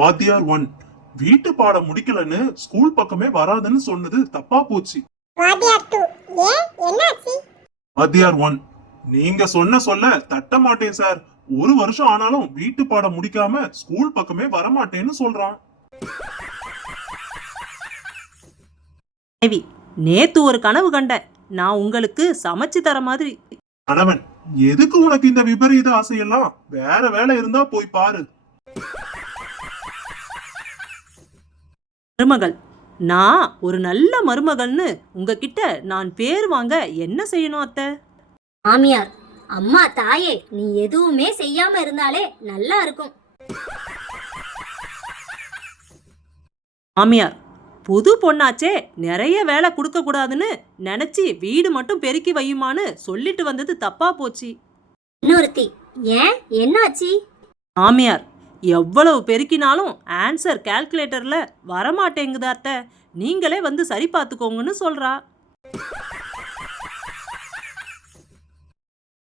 வாத்தியார் 1, வீட்டு பாடம் முடிக்கலன்னு ஸ்கூல் பக்கமே வராதுன்னு சொன்னது தப்பா போச்சு. வாத்தியார் 2, ஏன் என்னாச்சு? வாத்தியார் 1, நீங்க சொல்ல தட்ட மாட்டேன் சார். ஒரு வருஷம் ஆனாலும் வீட்டு பாடம் முடிக்காம ஸ்கூல் பக்கமே வரமாட்டேன்னு சொல்றான். நேத்து ஒரு கனவு கண்டேன். நான் உங்களுக்கு சமைச்சு தர மாதிரி. கணவன், எதுக்கு உனக்கு இந்த விபரீத ஆசையெல்லாம்? வேற வேலை இருந்தா போய் பாரு. மருமகள், நான் ஒரு நல்ல மருமகள்னு உங்ககிட்ட நான் பேர் வாங்க என்ன செய்யணும் அத்தை? மாமியார், அம்மா தாயே, நீ எதுவுமே செய்யாம இருந்தாலே நல்லா இருக்கும். மாமியார், புது பொண்ணாச்சே, நிறைய வேலை கொடுக்க கூடாதுன்னு நினைச்சு வீடு மட்டும் பெருக்கி வையுமான்னு சொல்லிட்டு வந்தது தப்பா போச்சு. இன்னொருத்தி, ஏன் என்னாச்சு? மாமியார், எவ்வளவு பெருக்கினாலும் ஆன்சர் கால்குலேட்டர்ல வரமாட்டேங்குது அத்தை. நீங்களே வந்து சரி பார்த்துக்கோங்கன்னு சொல்றா.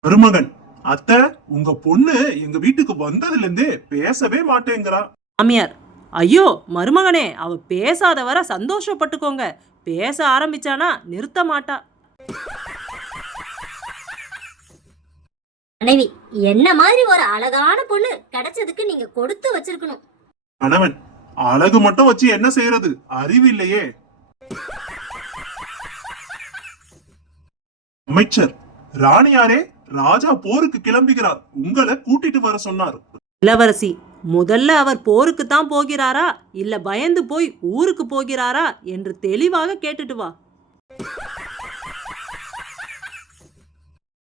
மருமகன், அத்தை, உங்க பொண்ணு எங்க வீட்டுக்கு வந்ததுல இருந்தே பேசவே மாட்டேங்கிறா. மாமியார், ஐயோ மருமகனே, அவ பேசாத வர சந்தோஷப்பட்டுக்கோங்க. பேச ஆரம்பிச்சானா நிறுத்த மாட்டா. மனைவி, என்ன மாதிரி ஒரு அழகான பொண்ணு கிடைச்சதுக்கு நீங்க கொடுத்து வச்சிருக்கணும். கணவன், அழகு மட்டும் வச்சு என்ன செய்யறது? அறிவு இல்லையே. அமைச்சர், ராணியாரே, ராஜா போருக்கு கிளம்புகிறார், உங்களை கூட்டிட்டு வர சொன்னார். இளவரசி, முதல்ல அவர் போருக்கு தான் போகிறாரா இல்ல பயந்து போய் ஊருக்கு போகிறாரா என்று தெளிவாக கேட்டுட்டு வா.